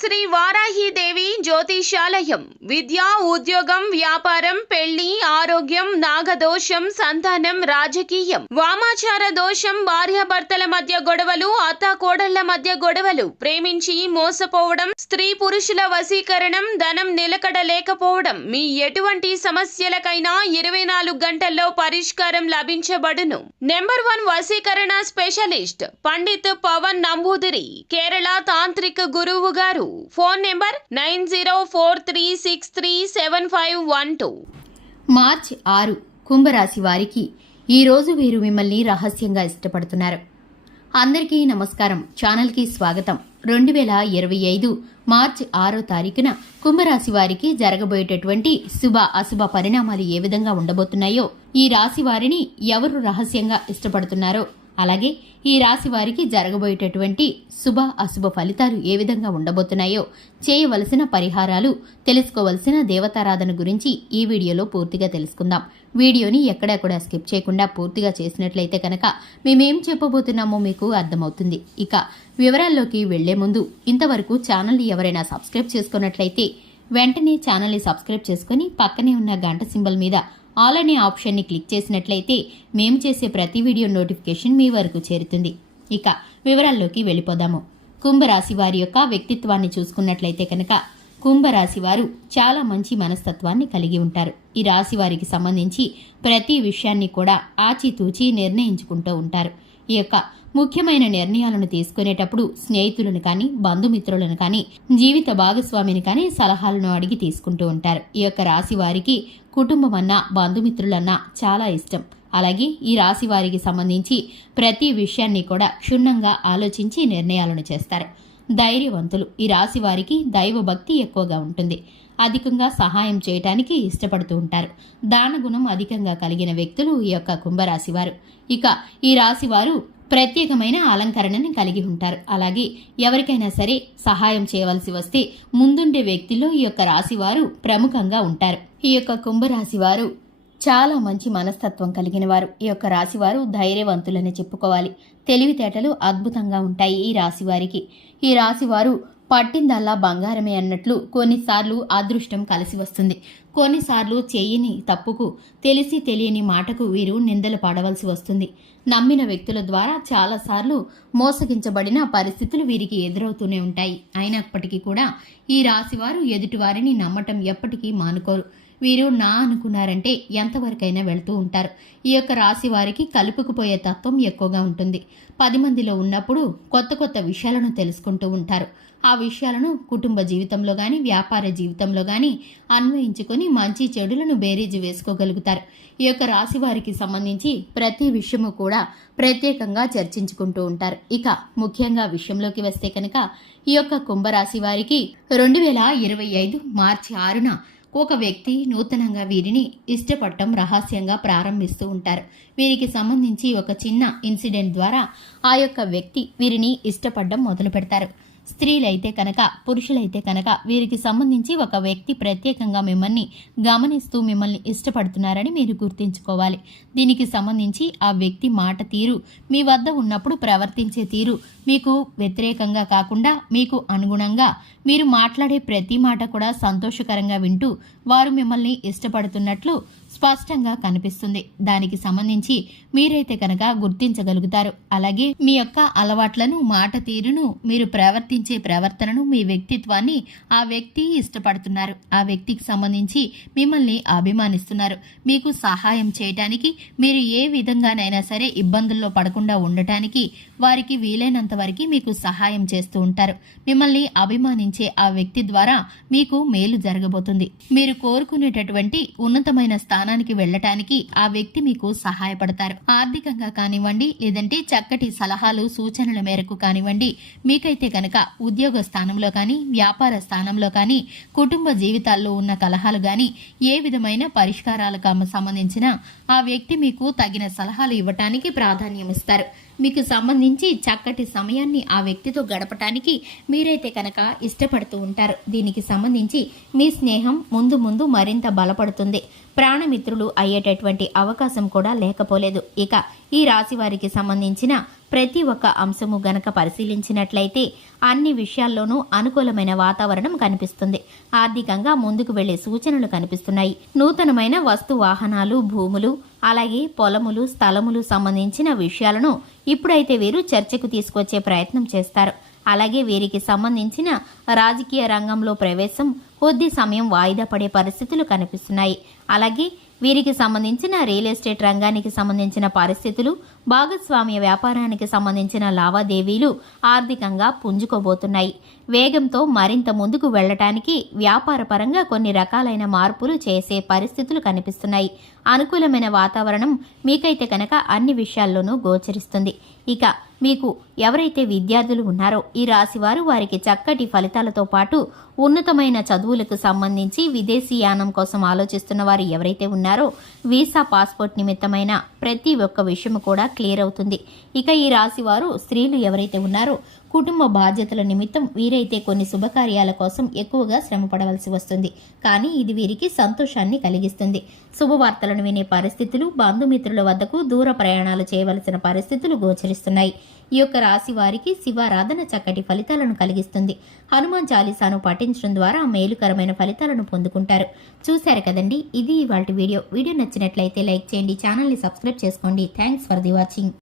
శ్రీ వారాహిదేవి జ్యోతిషాలయం విద్య, ఉద్యోగం, వ్యాపారం, పెళ్లి, ఆరోగ్యం, నాగదోషం, సంతానం, రాజకీయం, వామాచార దోషం, భార్యాభర్తల మధ్య గొడవలు, అత్తాకోడళ్ల మధ్య గొడవలు, ప్రేమించి మోసపోవడం, స్త్రీ పురుషుల వశీకరణం, ధనం నిలకడ లేకపోవడం, మీ ఎటువంటి సమస్యలకైనా 24 గంటల్లో పరిష్కారం లభించబడును. నెంబర్ 1 వశీకరణ స్పెషలిస్ట్ పండిత్ పవన్ నంబూదిరి, కేరళ తాంత్రిక గురువు గారు. Phone number 9043637512. మార్చి 6 కుంభరాశి వారికి ఈరోజు వీరు మిమ్మల్ని రహస్యంగా ఇష్టపడుతున్నారు. అందరికీ నమస్కారం. ఛానల్కి స్వాగతం. 2025 మార్చి 6వ తారీఖున కుంభరాశి వారికి జరగబోయేటటువంటి శుభ అశుభ పరిణామాలు ఏ విధంగా ఉండబోతున్నాయో, ఈ రాశి వారిని ఎవరు రహస్యంగా ఇష్టపడుతున్నారో, అలాగే ఈ రాశి వారికి జరగబోయేటటువంటి శుభ అశుభ ఫలితాలు ఏ విధంగా ఉండబోతున్నాయో, చేయవలసిన పరిహారాలు, తెలుసుకోవలసిన దేవతారాధన గురించి ఈ వీడియోలో పూర్తిగా తెలుసుకుందాం. వీడియోని ఎక్కడా కూడా స్కిప్ చేయకుండా పూర్తిగా చేసినట్లయితే కనుక మేమేం చెప్పబోతున్నామో మీకు అర్థమవుతుంది. ఇక వివరాల్లోకి వెళ్లే ముందు ఇంతవరకు ఛానల్ని ఎవరైనా సబ్స్క్రైబ్ చేసుకున్నట్లయితే వెంటనే ఛానల్ని సబ్స్క్రైబ్ చేసుకుని పక్కనే ఉన్న గంట సింబల్ మీద ఆల్ అనే ఆప్షన్ని క్లిక్ చేసినట్లయితే మేము చేసే ప్రతి వీడియో నోటిఫికేషన్ మీ వరకు చేరుతుంది. ఇక వివరాల్లోకి వెళ్ళిపోదాము. కుంభరాశి వారి యొక్క వ్యక్తిత్వాన్ని చూసుకున్నట్లయితే కనుక కుంభరాశి వారు చాలా మంచి మనస్తత్వాన్ని కలిగి ఉంటారు. ఈ రాశి వారికి సంబంధించి ప్రతి విషయాన్ని కూడా ఆచితూచి నిర్ణయించుకుంటూ ఉంటారు. ఈ యొక్క ముఖ్యమైన నిర్ణయాలను తీసుకునేటప్పుడు స్నేహితులను కానీ, బంధుమిత్రులను కానీ, జీవిత భాగస్వామిని కానీ సలహాలను అడిగి తీసుకుంటూ ఉంటారు. ఈ యొక్క రాశి వారికి కుటుంబం అన్నా, బంధుమిత్రులన్నా చాలా ఇష్టం. అలాగే ఈ రాశి వారికి సంబంధించి ప్రతి విషయాన్ని కూడా క్షుణ్ణంగా ఆలోచించి నిర్ణయాలను చేస్తారు. ధైర్యవంతులు. ఈ రాశి వారికి దైవభక్తి ఎక్కువగా ఉంటుంది. అధికంగా సహాయం చేయటానికి ఇష్టపడుతూ ఉంటారు. దానగుణం అధికంగా కలిగిన వ్యక్తులు ఈ యొక్క కుంభరాశి వారు. ఇక ఈ రాశి వారు ప్రత్యేకమైన అలంకరణని కలిగి ఉంటారు. అలాగే ఎవరికైనా సరే సహాయం చేయవలసి వస్తే ముందుండే వ్యక్తిలో ఈ యొక్క రాశి వారు ప్రముఖంగా ఉంటారు. ఈ యొక్క కుంభరాశి వారు చాలా మంచి మనస్తత్వం కలిగిన వారు. ఈ యొక్క రాశి వారు ధైర్యవంతులని చెప్పుకోవాలి. తెలివితేటలు అద్భుతంగా ఉంటాయి ఈ రాశి వారికి. ఈ రాశి వారు పట్టిందల్లా బంగారమే అన్నట్లు కొన్నిసార్లు అదృష్టం కలిసి వస్తుంది. కొన్నిసార్లు చేయని తప్పుకు, తెలిసి తెలియని మాటకు వీరు నిందలు పడవలసి వస్తుంది. నమ్మిన వ్యక్తుల ద్వారా చాలాసార్లు మోసగించబడిన పరిస్థితులు వీరికి ఎదురవుతూనే ఉంటాయి. అయినప్పటికీ కూడా ఈ రాశివారు ఎదుటివారిని నమ్మటం ఎప్పటికీ మానుకోరు. వీరు నా అనుకున్నారంటే ఎంతవరకైనా వెళ్తూ ఉంటారు. ఈ యొక్క రాశి వారికి కలుపుకుపోయే తత్వం ఎక్కువగా ఉంటుంది. 10 మందిలో ఉన్నప్పుడు కొత్త కొత్త విషయాలను తెలుసుకుంటూ ఉంటారు. ఆ విషయాలను కుటుంబ జీవితంలో కానీ, వ్యాపార జీవితంలో కానీ అన్వయించుకొని మంచి చెడులను బేరీజు వేసుకోగలుగుతారు. ఈ యొక్క రాశి వారికి సంబంధించి ప్రతి విషయము కూడా ప్రత్యేకంగా చర్చించుకుంటూ ఉంటారు. ఇక ముఖ్యంగా విషయంలోకి వస్తే కనుక ఈ యొక్క కుంభరాశి వారికి 2025 మార్చి 6న ఒక వ్యక్తి నూతనంగా వీరిని ఇష్టపడటం రహస్యంగా ప్రారంభిస్తూ ఉంటారు. వీరికి సంబంధించి ఒక చిన్న ఇన్సిడెంట్ ద్వారా ఆ యొక్క వ్యక్తి వీరిని ఇష్టపడడం మొదలు పెడతారు. స్త్రీలైతే కనుక, పురుషులైతే కనుక వీరికి సంబంధించి ఒక వ్యక్తి ప్రత్యేకంగా మిమ్మల్ని గమనిస్తూ మిమ్మల్ని ఇష్టపడుతున్నారని మీరు గుర్తించుకోవాలి. దీనికి సంబంధించి ఆ వ్యక్తి మాట తీరు, మీ వద్ద ఉన్నప్పుడు ప్రవర్తించే తీరు మీకు వ్యతిరేకంగా కాకుండా మీకు అనుగుణంగా, మీరు మాట్లాడే ప్రతి మాట కూడా సంతోషకరంగా వింటూ వారు మిమ్మల్ని ఇష్టపడుతున్నట్లు స్పష్టంగా కనిపిస్తుంది. దానికి సంబంధించి మీరైతే కనుక గుర్తించగలుగుతారు. అలాగే మీ యొక్క అలవాట్లను, మాట తీరును, మీరు ప్రవర్తించే ప్రవర్తనను, మీ వ్యక్తిత్వాన్ని ఆ వ్యక్తి ఇష్టపడుతున్నారు. ఆ వ్యక్తికి సంబంధించి మిమ్మల్ని అభిమానిస్తున్నారు. మీకు సహాయం చేయటానికి, మీరు ఏ విధంగానైనా సరే ఇబ్బందుల్లో పడకుండా ఉండటానికి వారికి వీలైనంత వరకు మీకు సహాయం చేస్తూ ఉంటారు. మిమ్మల్ని అభిమానించే ఆ వ్యక్తి ద్వారా మీకు మేలు జరగబోతుంది. మీరు కోరుకునేటటువంటి ఉన్నతమైన స్థానానికి వెళ్ళటానికి ఆ వ్యక్తి మీకు సహాయపడతారు. ఆర్థికంగా కానివ్వండి, లేదంటే చక్కటి సలహాలు, సూచనల మేరకు కానివ్వండి, మీకైతే కనుక ఉద్యోగ స్థానంలో కానీ, వ్యాపార స్థానంలో కానీ, కుటుంబ జీవితాల్లో ఉన్న కలహాలు కానీ, ఏ విధమైన పరిష్కారాలకు సంబంధించిన ఆ వ్యక్తి మీకు తగిన సలహాలు ఇవ్వటానికి ప్రాధాన్యం ఇస్తారు. మీకు సంబంధించి చక్కటి సమయాన్ని ఆ వ్యక్తితో గడపటానికి మీరైతే కనుక ఇష్టపడుతూ ఉంటారు. దీనికి సంబంధించి మీ స్నేహం ముందు ముందు మరింత బలపడుతుంది. ప్రాణమిత్రులు అయ్యేటటువంటి అవకాశం కూడా లేకపోలేదు. ఇక ఈ రాశి వారికి సంబంధించిన ప్రతి ఒక్క అంశము గనక పరిశీలించినట్లయితే అన్ని విషయాల్లోనూ అనుకూలమైన వాతావరణం కనిపిస్తుంది. ఆర్థికంగా ముందుకు వెళ్లే సూచనలు కనిపిస్తున్నాయి. నూతనమైన వస్తు వాహనాలు, భూములు, అలాగే పొలములు, స్థలములు సంబంధించిన విషయాలను ఇప్పుడైతే వీరు చర్చకు తీసుకొచ్చే ప్రయత్నం చేస్తారు. అలాగే వీరికి సంబంధించిన రాజకీయ రంగంలో ప్రవేశం కొద్ది సమయం వాయిదా పడే పరిస్థితులు కనిపిస్తున్నాయి. అలాగే వీరికి సంబంధించిన రియల్ ఎస్టేట్ రంగానికి సంబంధించిన పరిస్థితులు, భాగస్వామ్య వ్యాపారానికి సంబంధించిన లావాదేవీలు ఆర్థికంగా పుంజుకోబోతున్నాయి. వేగంతో మరింత ముందుకు వెళ్లటానికి వ్యాపారపరంగా కొన్ని రకాలైన మార్పులు చేసే పరిస్థితులు కనిపిస్తున్నాయి. అనుకూలమైన వాతావరణం మీకైతే కనుక అన్ని విషయాల్లోనూ గోచరిస్తుంది. ఇక మీకు ఎవరైతే విద్యార్థులు ఉన్నారో ఈ రాశివారు వారికి చక్కటి ఫలితాలతో పాటు ఉన్నతమైన చదువులకు సంబంధించి విదేశీయానం కోసం ఆలోచిస్తున్న వారు ఎవరైతే ఉన్నారో వీసా, పాస్పోర్ట్ నిమిత్తమైన ప్రతి ఒక్క విషయం కూడా క్లియర్ అవుతుంది. ఇక ఈ రాశివారు స్త్రీలు ఎవరైతే ఉన్నారో కుటుంబ బాధ్యతల నిమిత్తం వీరైతే కొన్ని శుభకార్యాల కోసం ఎక్కువగా శ్రమపడవలసి వస్తుంది. కానీ ఇది వీరికి సంతోషాన్ని కలిగిస్తుంది. శుభవార్తలను వినే పరిస్థితులు, బంధుమిత్రుల వద్దకు దూర ప్రయాణాలు చేయవలసిన పరిస్థితులు గోచరిస్తున్నాయి. ఈ యొక్క రాశి వారికి శివారాధన చక్కటి ఫలితాలను కలిగిస్తుంది. హనుమాన్ చాలీసాను పఠించడం ద్వారా మేలుకరమైన ఫలితాలను పొందుకుంటారు. చూశారు కదండి, ఇది ఇవాల్టి వీడియో. వీడియో నచ్చినట్లయితే లైక్ చేయండి, ఛానల్ని సబ్స్క్రైబ్ చేసుకోండి. Thanks for the watching.